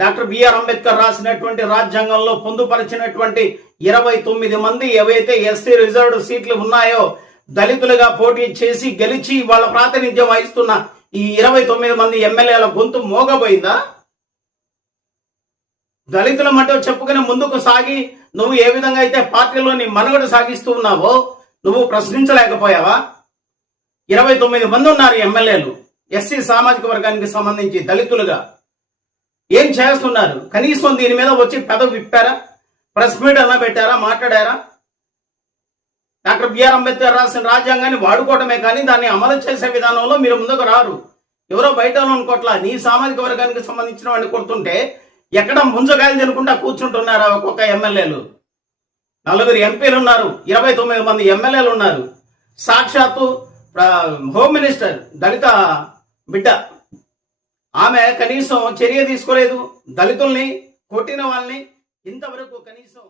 Doctor BR Ambedkar రాసినటువంటి రాజ్యాంగంలో పొందుపరిచినటువంటి 29 మంది ఏవైతే ఎస్సీ రిజర్వ్డ్ సీట్లు ఉన్నాయో దళితులుగా పోటీ చేసి గెలిచి వాళ్ళ ప్రాతినిధ్యం వహిస్తున్న ఈ 29 మంది ఎమ్మెల్యేల గొంతు మోగబోయిందా? దళితుల మటు చెప్పుకుని ముందుకు సాగి నువ్వు ఏ విధంగా అయితే పార్టీలోని మనుగడ సాగిస్తూ ఉన్నావో నువ్వు ప్రశ్నించలేకపోయావా? 29 మంది ఉన్నారు ఎమ్మెల్యేలు ఎస్సీ సామాజిక వర్గానికి సంబంధించి దళితులుగా. ఏం చేస్తున్నారు? కనీసం దీని మీద వచ్చి పెదవి విప్పారా? ప్రెస్ మీట్ అన్నా పెట్టారా? మాట్లాడారా? డాక్టర్ బిఆర్ అంబేద్కర్ రాసిన రాజ్యాంగాన్ని వాడుకోవటమే కానీ దాన్ని అమలు చేసే విధానంలో మీరు ముందుకు రారు. ఎవరో బయట అనుకోట్లా, నీ సామాజిక వర్గానికి సంబంధించిన వాడిని కొడుతుంటే ఎక్కడ ముంజగాయలు తినుకుంటా కూర్చుంటున్నారా ఒక్కొక్క ఎమ్మెల్యేలు? 4 ఎంపీలు ఉన్నారు, 29 మంది ఎమ్మెల్యేలు ఉన్నారు. సాక్షాత్తు హోమ్ మినిస్టర్ దళిత బిడ్డ, ఆమె కనీసం చర్య తీసుకోలేదు. దళితుల్ని కొట్టిన వాళ్ళని ఇంతవరకు కనీసం